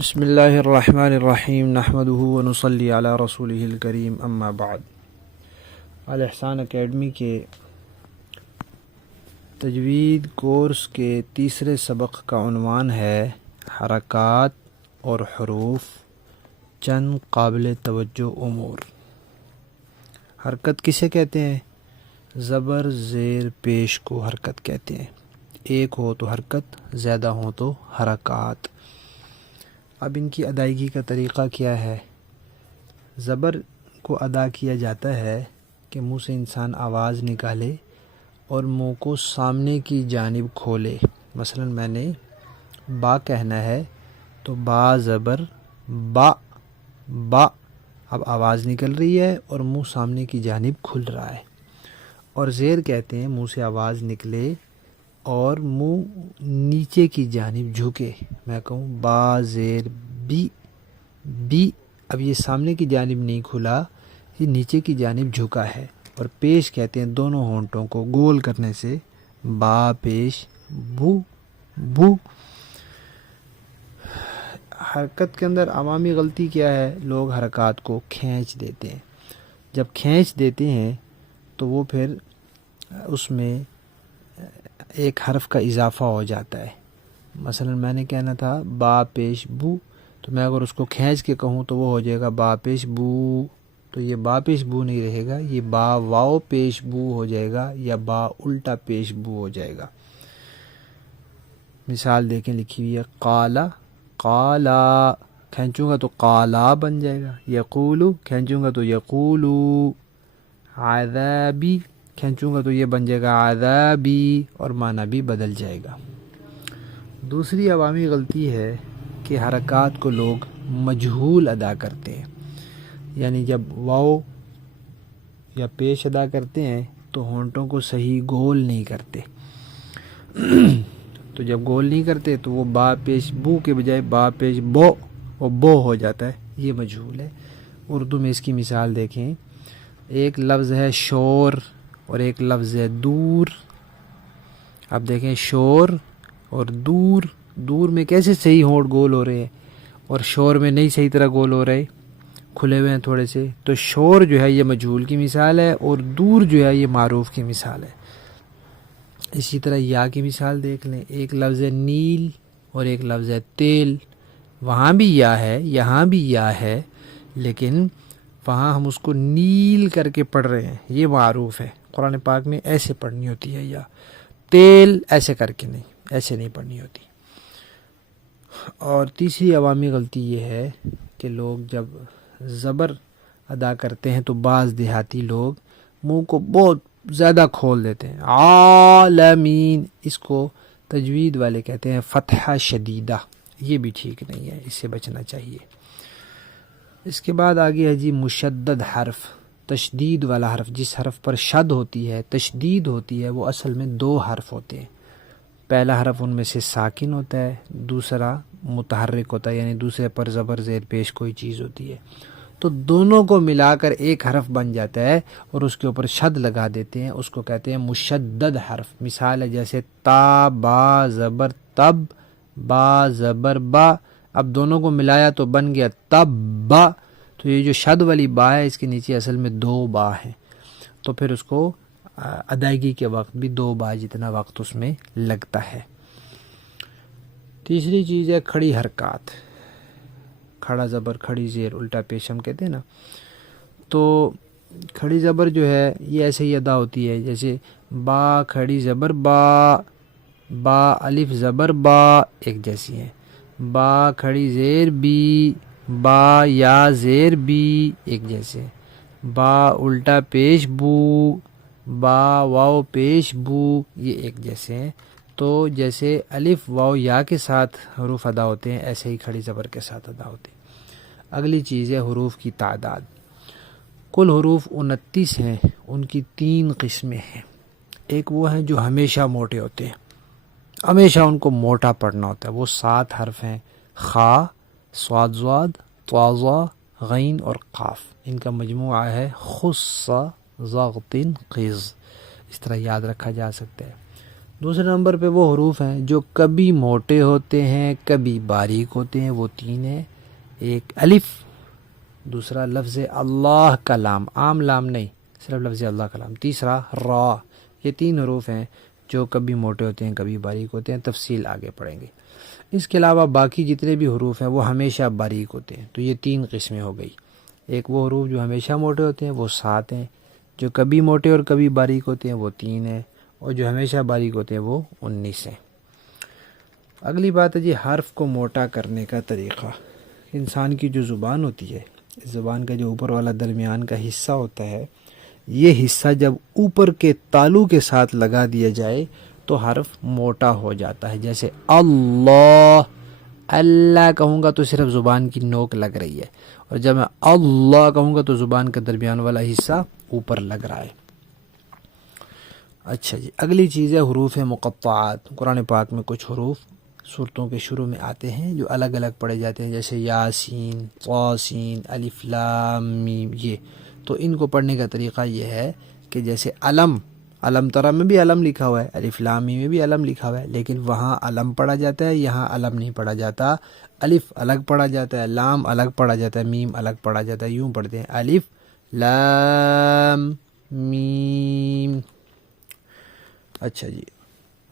بسم اللہ الرحمن الرحیم نحمدہ ونصلی علی رسولہ الکریم اما بعد۔ الاحسان اکیڈمی کے تجوید کورس کے تیسرے سبق کا عنوان ہے حرکات اور حروف، چند قابل توجہ امور۔ حرکت کسے کہتے ہیں؟ زبر زیر پیش کو حرکت کہتے ہیں۔ ایک ہو تو حرکت، زیادہ ہو تو حرکات۔ اب ان کی ادائیگی کا طریقہ کیا ہے؟ زبر کو ادا کیا جاتا ہے کہ منہ سے انسان آواز نکالے اور منہ کو سامنے کی جانب کھولے۔ مثلا میں نے با کہنا ہے تو با زبر با، با، اب آواز نکل رہی ہے اور منہ سامنے کی جانب کھل رہا ہے۔ اور زیر کہتے ہیں منہ سے آواز نکلے اور منہ نیچے کی جانب جھکے۔ میں کہوں با زیر بی، بی، اب یہ سامنے کی جانب نہیں کھلا، یہ نیچے کی جانب جھکا ہے۔ اور پیش کہتے ہیں دونوں ہونٹوں کو گول کرنے سے، با پیش بو، بو۔ حرکت کے اندر عوامی غلطی کیا ہے؟ لوگ حرکات کو کھینچ دیتے ہیں۔ جب کھینچ دیتے ہیں تو وہ پھر اس میں ایک حرف کا اضافہ ہو جاتا ہے۔ مثلا میں نے کہنا تھا با پیش بو، تو میں اگر اس کو کھینچ کے کہوں تو وہ ہو جائے گا با پیش بو، تو یہ با پیش بو نہیں رہے گا، یہ با واو پیش بو ہو جائے گا یا با الٹا پیش بو ہو جائے گا۔ مثال دیکھیں لکھی ہوئی ہے قالا، قالا، کھینچوں گا تو قالا بن جائے گا۔ یقولو، کھینچوں گا تو یقولو۔ عذابی، کھینچوں گا تو یہ بن جائے گا عذابی، اور معنی بھی بدل جائے گا۔ دوسری عوامی غلطی ہے کہ حرکات کو لوگ مجہول ادا کرتے ہیں، یعنی جب واو یا پیش ادا کرتے ہیں تو ہونٹوں کو صحیح گول نہیں کرتے۔ تو جب گول نہیں کرتے تو وہ با پیش بو کے بجائے با پیش بو، وہ بو ہو جاتا ہے، یہ مجہول ہے۔ اردو میں اس کی مثال دیکھیں، ایک لفظ ہے شور اور ایک لفظ ہے دور۔ اب دیکھیں شور اور دور، دور میں کیسے صحیح ہونٹ گول ہو رہے ہیں اور شور میں نہیں صحیح طرح گول ہو رہے، کھلے ہوئے ہیں تھوڑے سے۔ تو شور جو ہے یہ مجہول کی مثال ہے اور دور جو ہے یہ معروف کی مثال ہے۔ اسی طرح یا کی مثال دیکھ لیں، ایک لفظ ہے نیل اور ایک لفظ ہے تیل۔ وہاں بھی یا ہے، یہاں بھی یا ہے، لیکن وہاں ہم اس کو نیل کر کے پڑھ رہے ہیں، یہ معروف ہے۔ قرآن پاک میں ایسے پڑھنی ہوتی ہے، یا تیل ایسے کر کے نہیں، ایسے نہیں پڑھنی ہوتی۔ اور تیسری عوامی غلطی یہ ہے کہ لوگ جب زبر ادا کرتے ہیں تو بعض دیہاتی لوگ منہ کو بہت زیادہ کھول دیتے ہیں، عالمین، اس کو تجوید والے کہتے ہیں فتحہ شدیدہ، یہ بھی ٹھیک نہیں ہے، اس سے بچنا چاہیے۔ اس کے بعد آگے ہے جی مشدد حرف، تشدید والا حرف، جس حرف پر شد ہوتی ہے، تشدید ہوتی ہے، وہ اصل میں دو حرف ہوتے ہیں۔ پہلا حرف ان میں سے ساکن ہوتا ہے، دوسرا متحرک ہوتا ہے، یعنی دوسرے پر زبر زیر پیش کوئی چیز ہوتی ہے، تو دونوں کو ملا کر ایک حرف بن جاتا ہے اور اس کے اوپر شد لگا دیتے ہیں، اس کو کہتے ہیں مشدد حرف۔ مثال ہے جیسے تا با زبر تب، با زبر با، اب دونوں کو ملایا تو بن گیا تب با، تو یہ جو شد والی با ہے اس کے نیچے اصل میں دو با ہیں، تو پھر اس کو ادائیگی کے وقت بھی دو با جتنا وقت اس میں لگتا ہے۔ تیسری چیز ہے کھڑی حرکات، کھڑا زبر کھڑی زیر الٹا پیش ہم کہتے ہیں نا، تو کھڑی زبر جو ہے یہ ایسے ہی ادا ہوتی ہے جیسے با کھڑی زبر با، با الف زبر با، ایک جیسی ہیں۔ با کھڑی زیر بی، با یا زیر بی، ایک جیسے۔ با الٹا پیش بو، با واو پیش بو، یہ ایک جیسے ہیں۔ تو جیسے الف واو یا کے ساتھ حروف ادا ہوتے ہیں ایسے ہی کھڑی زبر کے ساتھ ادا ہوتے ہیں۔ اگلی چیز ہے حروف کی تعداد۔ کل حروف 29 ہیں، ان کی 3 قسمیں ہیں۔ ایک وہ ہیں جو ہمیشہ موٹے ہوتے ہیں، ہمیشہ ان کو موٹا پڑھنا ہوتا ہے، وہ 7 حرف ہیں، خا، صاد زاد، طا ظا، غین اور قاف، ان کا مجموعہ ہے خص ضغط قز، اس طرح یاد رکھا جا سکتا ہے۔ دوسرے نمبر پہ وہ حروف ہیں جو کبھی موٹے ہوتے ہیں کبھی باریک ہوتے ہیں، وہ 3 ہیں۔ ایک الف، دوسرا لفظ اللہ کا لام، عام لام نہیں، صرف لفظ اللہ کا لام، تیسرا را۔ یہ 3 حروف ہیں جو کبھی موٹے ہوتے ہیں کبھی باریک ہوتے ہیں، تفصیل آگے پڑھیں گے۔ اس کے علاوہ باقی جتنے بھی حروف ہیں وہ ہمیشہ باریک ہوتے ہیں، تو یہ 3 قسمیں ہو گئی۔ ایک وہ حروف جو ہمیشہ موٹے ہوتے ہیں وہ 7 ہیں، جو کبھی موٹے اور کبھی باریک ہوتے ہیں وہ 3 ہیں، اور جو ہمیشہ باریک ہوتے ہیں وہ 19 ہیں۔ اگلی بات ہے جی حرف کو موٹا کرنے کا طریقہ۔ انسان کی جو زبان ہوتی ہے، اس زبان کا جو اوپر والا درمیان کا حصہ ہوتا ہے، یہ حصہ جب اوپر کے تالو کے ساتھ لگا دیا جائے تو حرف موٹا ہو جاتا ہے۔ جیسے اللہ، اللہ کہوں گا تو صرف زبان کی نوک لگ رہی ہے، اور جب میں اللہ کہوں گا تو زبان کا درمیان والا حصہ اوپر لگ رہا ہے۔ اچھا جی، اگلی چیز ہے حروف مقطعات۔ قرآن پاک میں کچھ حروف سورتوں کے شروع میں آتے ہیں جو الگ الگ پڑھے جاتے ہیں، جیسے یاسین، طاسین، الف لام میم۔ یہ تو ان کو پڑھنے کا طریقہ یہ ہے کہ جیسے علم، علم ترا میں بھی علم لکھا ہوا ہے، الف لام میم میں بھی علم لکھا ہوا ہے، لیکن وہاں علم پڑھا جاتا ہے، یہاں علم نہیں پڑھا جاتا۔ الف الگ پڑھا جاتا ہے، لام الگ پڑھا جاتا ہے، میم الگ پڑھا جاتا ہے۔ یوں پڑھتے ہیں الف لام میم۔ اچھا جی،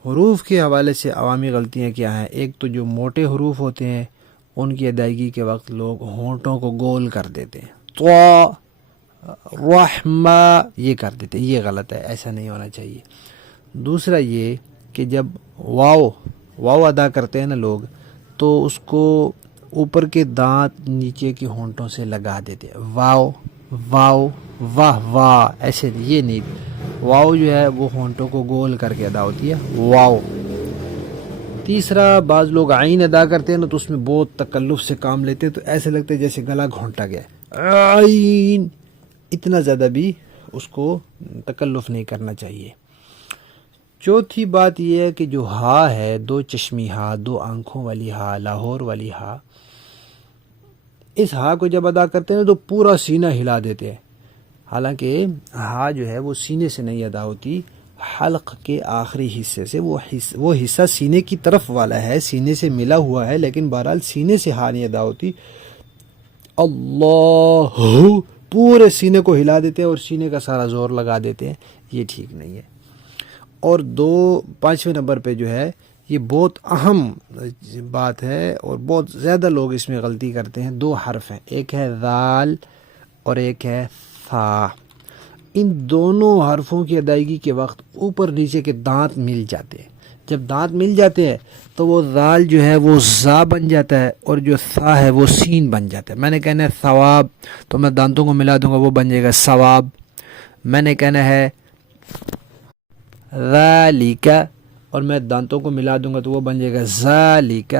حروف کے حوالے سے عوامی غلطیاں کیا ہیں؟ ایک تو جو موٹے حروف ہوتے ہیں ان کی ادائیگی کے وقت لوگ ہونٹوں کو گول کر دیتے ہیں، تو رحمہ یہ کر دیتے ہیں، یہ غلط ہے، ایسا نہیں ہونا چاہیے۔ دوسرا یہ کہ جب واو ادا کرتے ہیں نا لوگ، تو اس کو اوپر کے دانت نیچے کے ہونٹوں سے لگا دیتے ہیں، واو واو واہ واہ، ایسے یہ نہیں۔ واو جو ہے وہ ہونٹوں کو گول کر کے ادا ہوتی ہے، واو۔ تیسرا، بعض لوگ عین ادا کرتے ہیں نا تو اس میں بہت تکلف سے کام لیتے ہیں، تو ایسے لگتا ہے جیسے گلا گھونٹا گیا ہے، عین۔ اتنا زیادہ بھی اس کو تکلف نہیں کرنا چاہیے۔ چوتھی بات یہ ہے کہ جو ہا ہے، 2 چشمی ہا، 2 آنکھوں والی ہا، لاہور والی ہا، اس ہا کو جب ادا کرتے ہیں تو پورا سینہ ہلا دیتے ہیں، حالانکہ ہا جو ہے وہ سینے سے نہیں ادا ہوتی، حلق کے آخری حصے سے۔ وہ حصہ سینے کی طرف والا ہے، سینے سے ملا ہوا ہے، لیکن بہرحال سینے سے ہا نہیں ادا ہوتی۔ اللہ، پورے سینے کو ہلا دیتے ہیں اور سینے کا سارا زور لگا دیتے ہیں، یہ ٹھیک نہیں ہے۔ اور 5ویں نمبر پہ جو ہے یہ بہت اہم بات ہے اور بہت زیادہ لوگ اس میں غلطی کرتے ہیں، 2 حرف ہیں، ایک ہے ذال اور ایک ہے ثا۔ ان دونوں حرفوں کی ادائیگی کے وقت اوپر نیچے کے دانت مل جاتے ہیں، جب دانت مل جاتے ہیں تو وہ ذال جو ہے وہ زا بن جاتا ہے اور جو ثا ہے وہ سین بن جاتا ہے۔ میں نے کہنا ہے ثواب تو میں دانتوں کو ملا دوں گا، وہ بن جائے گا ثواب۔ میں نے کہنا ہے ذالک اور میں دانتوں کو ملا دوں گا تو وہ بن جائے گا ذالک۔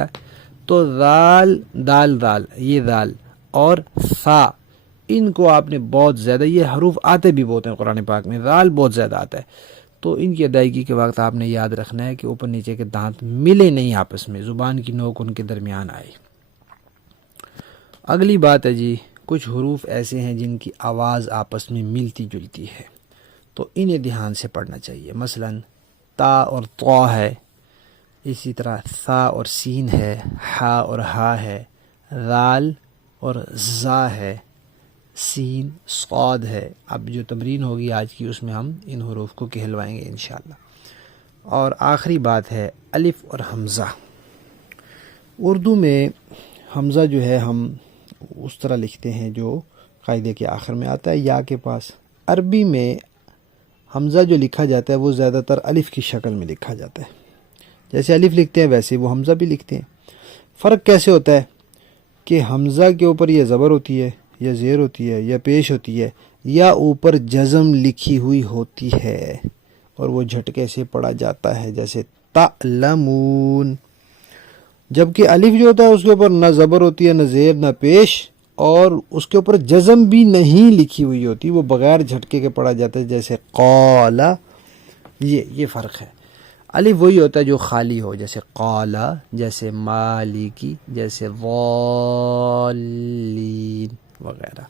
تو ذال، دال یہ ذال اور ثا، ان کو آپ نے بہت زیادہ، یہ حروف آتے بھی بہت ہیں قرآن پاک میں، ذال بہت زیادہ آتا ہے، تو ان کی ادائیگی کے وقت آپ نے یاد رکھنا ہے کہ اوپر نیچے کے دانت ملے نہیں آپس میں، زبان کی نوک ان کے درمیان آئے۔ اگلی بات ہے جی، کچھ حروف ایسے ہیں جن کی آواز آپس میں ملتی جلتی ہے، تو انہیں دھیان سے پڑھنا چاہیے۔ مثلا تا اور طا ہے، اسی طرح ثا اور سین ہے، ہا اور ہا ہے، ذال اور زا ہے، سین صاد ہے۔ اب جو تمرین ہوگی آج کی اس میں ہم ان حروف کو کہلوائیں گے انشاءاللہ۔ اور آخری بات ہے الف اور حمزہ۔ اردو میں حمزہ جو ہے ہم اس طرح لکھتے ہیں جو قاعدے کے آخر میں آتا ہے یا کے پاس۔ عربی میں حمزہ جو لکھا جاتا ہے وہ زیادہ تر الف کی شکل میں لکھا جاتا ہے، جیسے الف لکھتے ہیں ویسے وہ حمزہ بھی لکھتے ہیں۔ فرق کیسے ہوتا ہے کہ حمزہ کے اوپر یہ زبر ہوتی ہے یا زیر ہوتی ہے یا پیش ہوتی ہے یا اوپر جزم لکھی ہوئی ہوتی ہے اور وہ جھٹکے سے پڑھا جاتا ہے، جیسے تعلمون۔ جبکہ الف جو ہوتا ہے اس کے اوپر نہ زبر ہوتی ہے، نہ زیر، نہ پیش، اور اس کے اوپر جزم بھی نہیں لکھی ہوئی ہوتی، وہ بغیر جھٹکے کے پڑھا جاتا ہے، جیسے قال۔ یہ فرق ہے۔ الف وہی ہوتا ہے جو خالی ہو، جیسے قال، جیسے مالکی، جیسے ضالین وغیرہ۔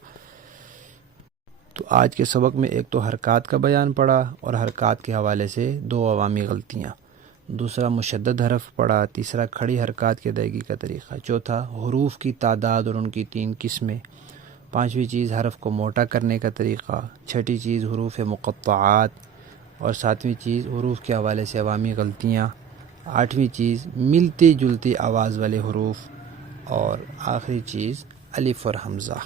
تو آج کے سبق میں ایک تو حرکات کا بیان پڑا اور حرکات کے حوالے سے 2 عوامی غلطیاں۔ دوسرا مشدد حرف پڑھا، تیسرا کھڑی حرکات کی ادائیگی کا طریقہ، چوتھا حروف کی تعداد اور ان کی 3 قسمیں، پانچویں چیز حرف کو موٹا کرنے کا طریقہ، چھٹی چیز حروف مقطعات، اور ساتویں چیز حروف کے حوالے سے عوامی غلطیاں، آٹھویں چیز ملتی جلتی آواز والے حروف، اور آخری چیز الف اور حمزہ۔